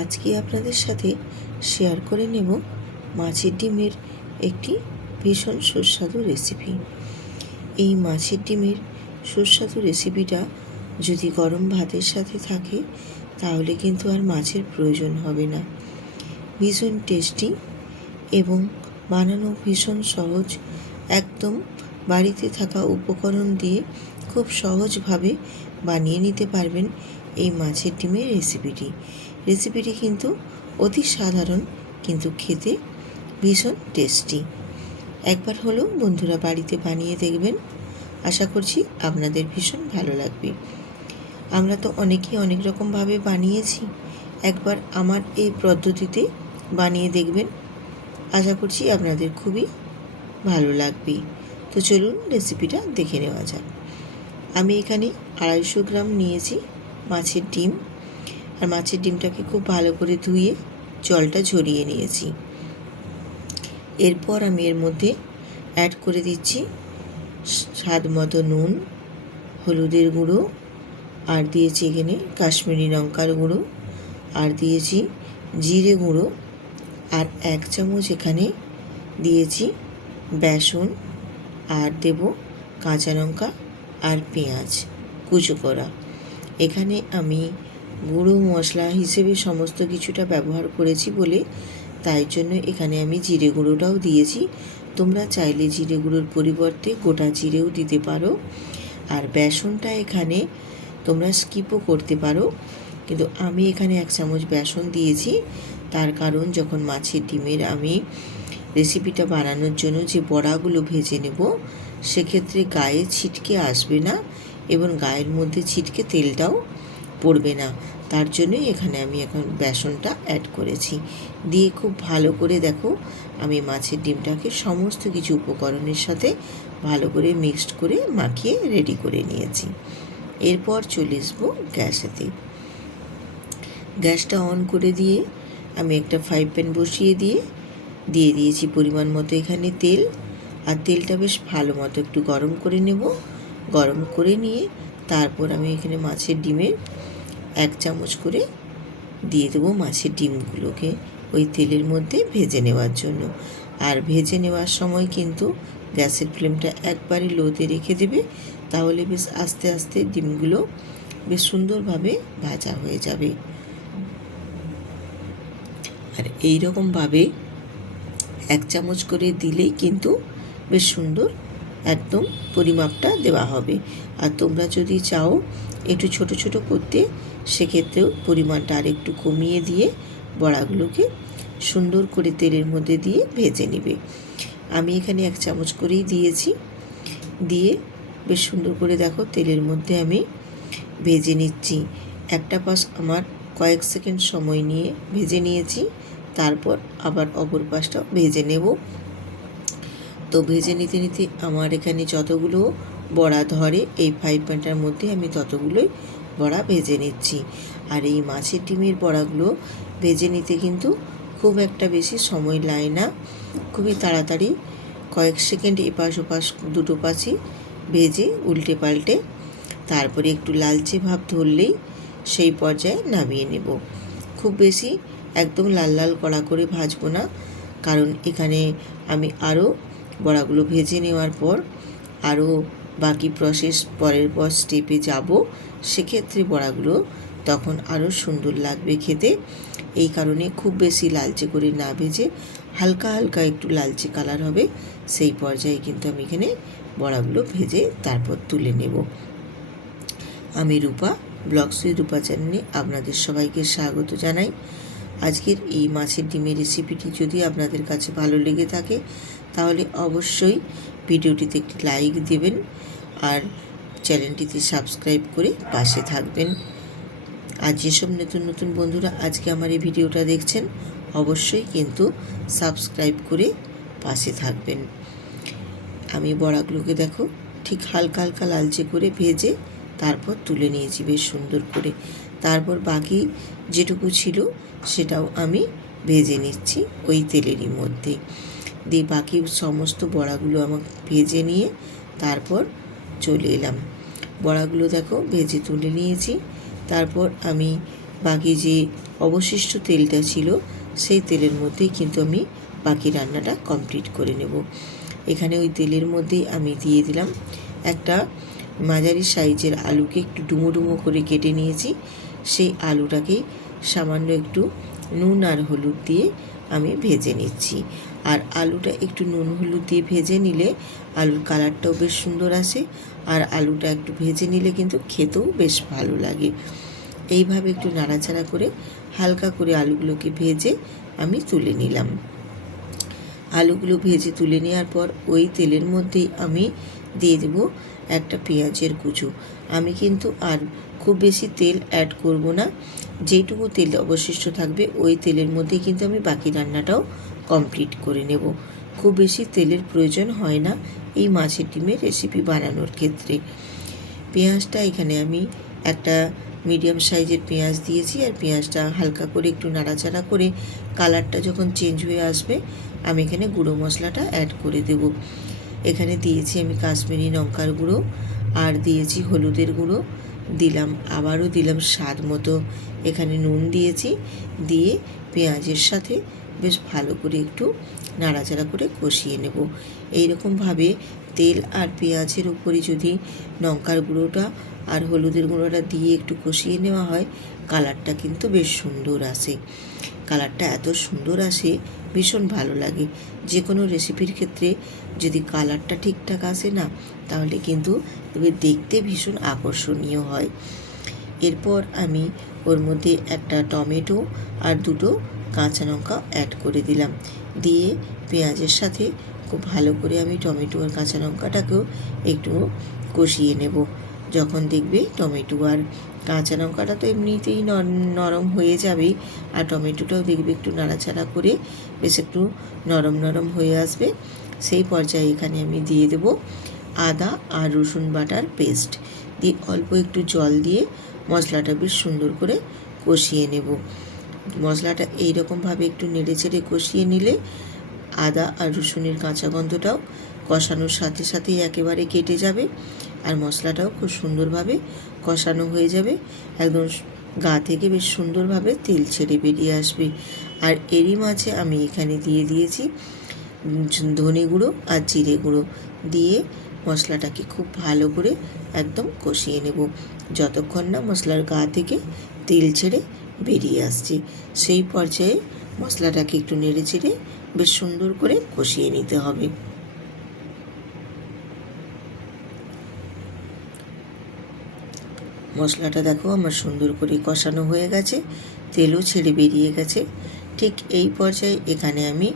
আজকে আপনাদের সাথে শেয়ার করে নেব মাছের ডিমের একটি ভীষণ সুস্বাদু রেসিপি। এই মাছের ডিমের সুস্বাদু রেসিপিটা যদি গরম ভাতের সাথে থাকে তাহলে কিন্তু আর মাছের প্রয়োজন হবে না। ভীষণ টেস্টি এবং বানানো ভীষণ সহজ। একদম বাড়িতে থাকা উপকরণ দিয়ে খুব সহজভাবে বানিয়ে নিতে পারবেন এই মাছের ডিমের রেসিপিটি কিন্তু অতি সাধারণ, কিন্তু খেতে ভীষণ টেস্টি। একবার হলেও বন্ধুরা বাড়িতে বানিয়ে দেখবেন, আশা করছি আপনাদের ভীষণ ভালো লাগবে। আমরা তো অনেকেই অনেক রকমভাবে বানিয়েছি, একবার আমার এই পদ্ধতিতে বানিয়ে দেখবেন, আশা করছি আপনাদের খুবই ভালো লাগবে। তো চলুন রেসিপিটা দেখে নেওয়া যাক। আমি এখানে 250 গ্রাম নিয়েছি মাছের ডিম, আর মাছের ডিমটাকে খুব ভালো করে ধুয়ে জলটা ঝরিয়ে নিয়েছি। এরপর আমি এর মধ্যে অ্যাড করে দিচ্ছি স্বাদ মতো নুন, হলুদের গুঁড়ো, আর দিয়েছি এখানে কাশ্মীরি লঙ্কার গুঁড়ো, আর দিয়েছি জিরে গুঁড়ো, আর 1 চামচ এখানে দিয়েছি বেসন, আর দেব কাঁচা লঙ্কা আর পেঁয়াজ কুচো করা। এখানে আমি গুঁড়ো মশলা হিসেবে সমস্ত কিছুটা ব্যবহার করেছি বলে তাই জন্য এখানে আমি জিরে গুঁড়োটাও দিয়েছি। তোমরা চাইলে জিরে গুঁড়োর পরিবর্তে গোটা জিরেও দিতে পারো, আর বেসনটা এখানে তোমরা স্কিপও করতে পারো, কিন্তু আমি এখানে 1 চামচ বেসন দিয়েছি। তার কারণ যখন মাছের ডিমের আমি রেসিপিটা বানানোর জন্য যে বড়াগুলো ভেজে নেব সেক্ষেত্রে গায়ে ছিটকে আসবে না এবং গায়ের মধ্যে ছিটকে তেলটাও পড়বে না, তার জন্যই এখানে আমি এখন বেসনটা অ্যাড করেছি। দিয়ে খুব ভালো করে দেখো আমি মাছের ডিমটাকে সমস্ত কিছু উপকরণের সাথে ভালো করে মিক্সড করে মাখিয়ে রেডি করে নিয়েছি। এরপর চলে আসবো গ্যাসেতে। গ্যাসটা অন করে দিয়ে আমি একটা ফ্রাই প্যান বসিয়ে দিয়ে দিয়েছি পরিমাণ মতো এখানে তেল, আর তেলটা বেশ ভালো মতো একটু গরম করে নেব। গরম করে নিয়ে তারপর আমি এখানে মাছের ডিমের 1 চামচ করে দিয়ে দেবো মাছের ডিমগুলোকে ওই তেলের মধ্যে ভেজে নেওয়ার জন্য। আর ভেজে নেওয়ার সময় কিন্তু গ্যাসের ফ্লেমটা একবারে লোতে রেখে দেবে, তাহলে বেশ আস্তে আস্তে ডিমগুলো বেশ সুন্দরভাবে ভাজা হয়ে যাবে। আর এই রকমভাবে 1 চামচ করে দিলেই কিন্তু বেশ সুন্দর একদম পরিমাপটা দেওয়া হবে। আর তোমরা যদি চাও একটু ছোট ছোট করতে, সেক্ষেত্রেও পরিমাণটা আর একটু কমিয়ে দিয়ে বড়াগুলোকে সুন্দর করে তেলের মধ্যে দিয়ে ভেজে নেবে। আমি এখানে 1 চামচ করেই দিয়েছি, দিয়ে বেশ সুন্দর করে দেখো তেলের মধ্যে আমি ভেজে নিচ্ছি। একটা পাশ আমার কয়েক সেকেন্ড সময় নিয়ে ভেজে নিয়েছি, তারপর আবার অপর পাশটা ভেজে নেব। তো ভেজে নিতে নিতে আমার এখানে যতগুলো বড়া ধরে এই ফ্রাই প্যানটার মধ্যে আমি ততগুলোই বড়া ভেজে নিচ্ছি। আর এই মাছের ডিমের বড়াগুলো ভেজে নিতে কিন্তু খুব একটা বেশি সময় লাগে না, খুবই তাড়াতাড়ি কয়েক সেকেন্ড এপাশ ওপাশ দুটো পাশই ভেজে উল্টে পাল্টে তারপরে একটু লালচে ভাব ধরলেই সেই পর্যায়ে নামিয়ে নেব। খুব বেশি একদম লাল লাল কড়া করে ভাজবো না, কারণ এখানে আমি আরও বড়াগুলো ভেজে নেওয়ার পর আরও বাকি প্রসেস পরের স্টেপে যাব, সেক্ষেত্রে বড়াগুলো তখন আরও সুন্দর লাগবে খেতে। এই কারণে খুব বেশি লালচে করে না ভেজে হালকা হালকা একটু লালচে কালার হবে সেই পর্যায়ে কিন্তু আমি এখানে বড়াগুলো ভেজে তারপর তুলে নেব। আমি রূপা, ব্লগস উইথ রূপা চ্যানেলে আপনাদের সবাইকে স্বাগত জানাই। আজকের এই মাছের ডিমের রেসিপিটি যদি আপনাদের কাছে ভালো লেগে থাকে তাহলে অবশ্যই ভিডিওটিতে একটি লাইক দেবেন, আর চ্যানেলটিতে সাবস্ক্রাইব করে পাশে থাকবেন। আর যেসব নতুন নতুন বন্ধুরা আজকে আমার এই ভিডিওটা দেখছেন অবশ্যই কিন্তু সাবস্ক্রাইব করে পাশে থাকবেন। আমি বড়াগুলোকে দেখো ঠিক হালকা হালকা লালচে করে ভেজে তারপর তুলে নিয়েছি বেশ সুন্দর করে। তারপর বাকি যেটুকু ছিল সেটাও আমি ভেজে নিচ্ছি ওই তেলেরই মধ্যে দিয়ে। বাকি সমস্ত বড়াগুলো আমাকে ভেজে নিয়ে তারপর চলে এলাম। বড়াগুলো দেখো ভেজে তুলে নিয়েছি। তারপর আমি বাকি যে অবশিষ্ট তেলটা ছিল সেই তেলের মধ্যেই কিন্তু আমি বাকি রান্নাটা কমপ্লিট করে নেব। এখানে ওই তেলের মধ্যেই আমি দিয়ে দিলাম একটা মাঝারি সাইজের আলুকে একটু ডুমো ডুমো করে কেটে নিয়েছি। সেই আলুটাকে সামান্য একটু নুন আর হলুদ দিয়ে আমি ভেজে নিচ্ছি। আর আলুটা একটু নুন হলুদ দিয়ে ভেজে নিলে আলুর কালারটাও বেশ সুন্দর আসে, আর আলুটা একটু ভেজে নিলে কিন্তু খেতেও বেশ ভালো লাগে। এইভাবে একটু নাড়াচাড়া করে হালকা করে আলুগুলোকে ভেজে আমি তুলে নিলাম। আলুগুলো ভেজে তুলে নেওয়ার পর ওই তেলের মধ্যেই আমি দিয়ে দেব একটা পেঁয়াজের কুচো। আমি কিন্তু আর খুব বেশি তেল অ্যাড করব না, যেটুকু তেল অবশিষ্ট থাকবে ওই তেলের মধ্যেই কিন্তু আমি বাকি রান্নাটাও কমপ্লিট করে নেব। খুব বেশি তেলের প্রয়োজন হয় না এই মাছের ডিমের রেসিপি বানানোর ক্ষেত্রে। পেঁয়াজটা এখানে আমি একটা মিডিয়াম সাইজের পেঁয়াজ দিয়েছি, আর পেঁয়াজটা হালকা করে একটু নাড়াচাড়া করে কালারটা যখন চেঞ্জ হয়ে আসবে আমি এখানে গুঁড়ো মশলাটা অ্যাড করে দেব। এখানে দিয়েছি আমি কাশ্মীরি লঙ্কার গুঁড়ো, আর দিয়েছি হলুদের গুঁড়ো, দিলাম আবারও দিলাম স্বাদ মতো এখানে নুন দিয়েছি। দিয়ে পেঁয়াজের সাথে বেশ ভালো করে একটু নাড়াচাড়া করে কষিয়ে নেব। এইরকমভাবে তেল আর পেঁয়াজের উপরে যদি লঙ্কার গুঁড়োটা আর হলুদের গুঁড়োটা দিয়ে একটু কষিয়ে নেওয়া হয়, কালারটা কিন্তু বেশ সুন্দর আসে। কালারটা এত সুন্দর আসে, ভীষণ ভালো লাগে। যে কোনো রেসিপির ক্ষেত্রে যদি কালারটা ঠিকঠাক আসে না, তাহলে কিন্তু দেখতে ভীষণ আকর্ষণীয় হয়। এরপর আমি ওর মধ্যে একটা টমেটো আর দুটো কাঁচা লঙ্কা অ্যাড করে দিলাম। দিয়ে পেঁয়াজের সাথে খুব ভালো করে আমি টমেটো আর কাঁচা লঙ্কাটাকেও একটু কষিয়ে নেব। যখন দেখবে টমেটো আর কাঁচা লঙ্কাটা তো এমনিতেই নরম হয়ে যাবেই, আর টমেটোটাও দেখবে একটু নাড়াচাড়া করে বেশ একটু নরম নরম হয়ে আসবে, সেই পর্যায়ে এখানে আমি দিয়ে দেব আদা আর রসুন বাটার পেস্ট। দিয়ে অল্প একটু জল দিয়ে মশলাটা বেশ সুন্দর করে কষিয়ে নেব। মশলাটা এইরকমভাবে একটু নেড়ে চেড়ে কষিয়ে নিলে আদা আর রসুনের কাঁচা গন্ধটাও কষানোর সাথে সাথেই একেবারে কেটে যাবে, আর মশলাটাও খুব সুন্দরভাবে কষানো হয়ে যাবে। একদম গা থেকে বেশ সুন্দরভাবে তেল ছেড়ে বেরিয়ে আসবে। আর এরই মাঝে আমি এখানে দিয়ে দিয়েছি ধনে গুঁড়ো আর জিরে গুঁড়ো, দিয়ে মশলাটাকে খুব ভালো করে একদম কষিয়ে নেব যতক্ষণ না মশলার গা থেকে তেল ছেড়ে বেরিয়ে আসছে। সেই পর্যায়ে মশলাটাকে একটু নেড়ে চেড়ে বেশ সুন্দর করে কষিয়ে নিতে হবে। মশলাটা দেখো আমার সুন্দর করে কষানো হয়ে গেছে, তেলও ছেড়ে বেরিয়ে গেছে। ঠিক এই পর্যায়ে এখানে আমি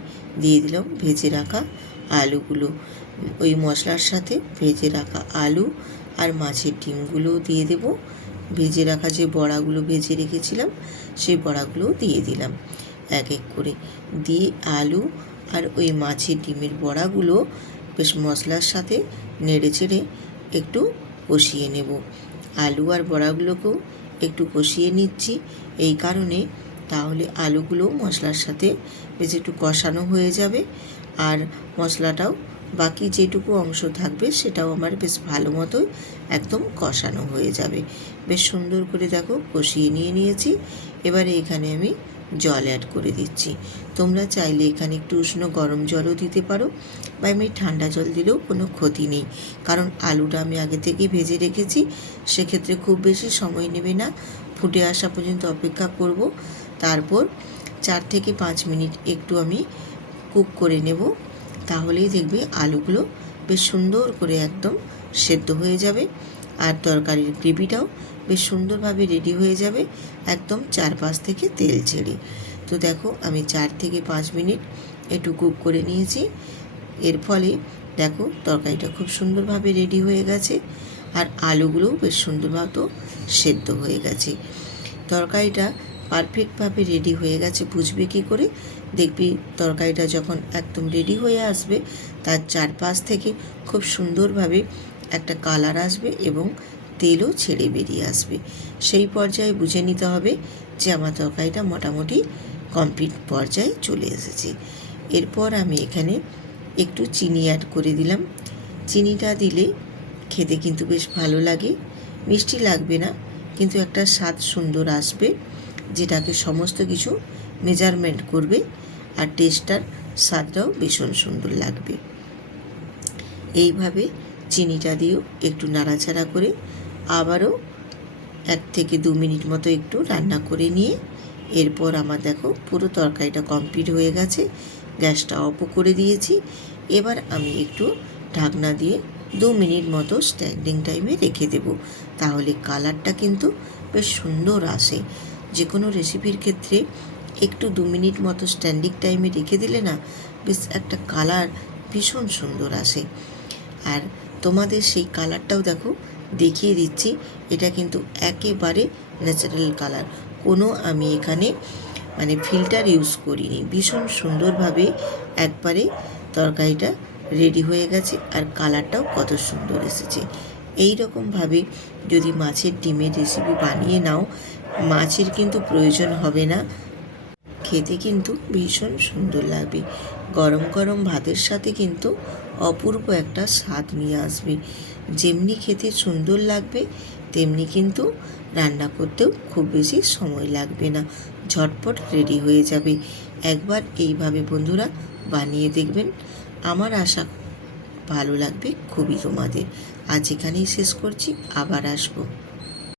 দিয়ে দিলাম ভেজে রাখা আলুগুলো। ওই মশলার সাথে ভেজে রাখা আলু আর মাছের ডিমগুলোও দিয়ে দেব। ভেজে রাখা যে বড়াগুলো ভেজে রেখেছিলাম সেই বড়াগুলোও দিয়ে দিলাম এক এক করে। দিয়ে আলু আর ওই মাছের ডিমের বড়াগুলো বেশ মশলার সাথে নেড়ে চেড়ে একটু কষিয়ে নেব। আলু আর বড়াগুলোকেও একটু কষিয়ে নিচ্ছি এই কারণে, তাহলে আলুগুলো মশলার সাথে বেশ একটু কষানো হয়ে যাবে, আর মশলাটাও বাকি যেটুকু অংশ থাকবে সেটাও আমার বেশ ভালো মতোই একদম কষানো হয়ে যাবে। বেশ সুন্দর করে দেখো কষিয়ে নিয়েছি। এবারে এখানে আমি জল অ্যাড করে দিচ্ছি। তোমরা চাইলে এখানে একটু উষ্ণ গরম জলও দিতে পারো, বা এমনি ঠান্ডা জল দিলেও কোনো ক্ষতি নেই, কারণ আলুটা আমি আগে থেকেই ভেজে রেখেছি। সেক্ষেত্রে খুব বেশি সময় নেবে না, ফুটে আসা পর্যন্ত অপেক্ষা করব। তারপর 4 থেকে 5 মিনিট একটু আমি কুক করে নেব, তাহলেই দেখবে আলুগুলো বেশ সুন্দর করে একদম সেদ্ধ হয়ে যাবে, আর তরকারির গ্রেভিটাও বেশ সুন্দরভাবে রেডি হয়ে যাবে একদম চারপাশ থেকে তেল ছেড়ে। তো দেখো আমি 4 থেকে 5 মিনিট একটু কুক করে নিয়েছি। এর ফলে দেখো তরকারিটা খুব সুন্দরভাবে রেডি হয়ে গেছে, আর আলুগুলোও বেশ সুন্দরভাবে সেদ্ধ হয়ে গেছে। তরকারিটা পারফেক্টভাবে রেডি হয়ে গেছে বুঝবে কী করে? দেখবি তরকারিটা যখন একদম রেডি হয়ে আসবে তার চারপাশ থেকে খুব সুন্দরভাবে একটা কালার আসবে এবং তেলও ছেড়ে বেরিয়ে আসবে। সেই পর্যায়ে বুঝে নিতে হবে যে আমার তরকারিটা মোটামুটি কমপ্লিট পর্যায়ে চলে এসেছে। এরপর আমি এখানে একটু চিনি অ্যাড করে দিলাম। চিনিটা দিলে খেতে কিন্তু বেশ ভালো লাগে, মিষ্টি লাগবে না, কিন্তু একটা স্বাদ সুন্দর আসবে। যেটাকে সমস্ত কিছু মেজারমেন্ট করবে, আর টেস্টটার স্বাদটাও ভীষণ সুন্দর লাগবে। এইভাবে চিনিটা দিয়েও একটু নাড়াচাড়া করে আবারও 1 থেকে 2 মিনিট মতো একটু রান্না করে নিয়ে এরপর আমার দেখো পুরো তরকারিটা কমপ্লিট হয়ে গেছে। গ্যাসটা অফও করে দিয়েছি। এবার আমি একটু ঢাকনা দিয়ে 2 মিনিট মতো স্ট্যান্ডিং টাইমে রেখে দেব, তাহলে কালারটা কিন্তু বেশ সুন্দর আসে। যে কোনো রেসিপির ক্ষেত্রে একটু 2 মিনিট মতো স্ট্যান্ডিং টাইমে রেখে দিলে না বেশ একটা কালার ভীষণ সুন্দর আসে। আর তোমাদের সেই কালারটাও দেখো দেখিয়ে দিচ্ছি, এটা কিন্তু একেবারে ন্যাচারাল কালার, কোনো আমি এখানে ফিল্টার ইউজ করিনি। ভীষণ সুন্দরভাবে একবারে তরকারিটা রেডি হয়ে গেছে, আর কালারটাও কত সুন্দর এসেছে। এই রকমভাবে যদি মাছের ডিমের রেসিপি বানিয়ে নাও, মাছের কিন্তু প্রয়োজন হবে না, খেতে কিন্তু ভীষণ সুন্দর লাগবে। গরম গরম ভাতের সাথে কিন্তু অপূর্ব একটা স্বাদ নিয়ে আসবে। যেমনি খেতে সুন্দর লাগবে তেমনি কিন্তু রান্না করতেও খুব বেশি সময় লাগবে না, ঝটপট রেডি হয়ে যাবে। একবার এইভাবে বন্ধুরা বানিয়ে দেখবেন, আমার আশা ভালো লাগবে খুবই তোমাদের। আজ এখানেই শেষ করছি, আবার আসবো।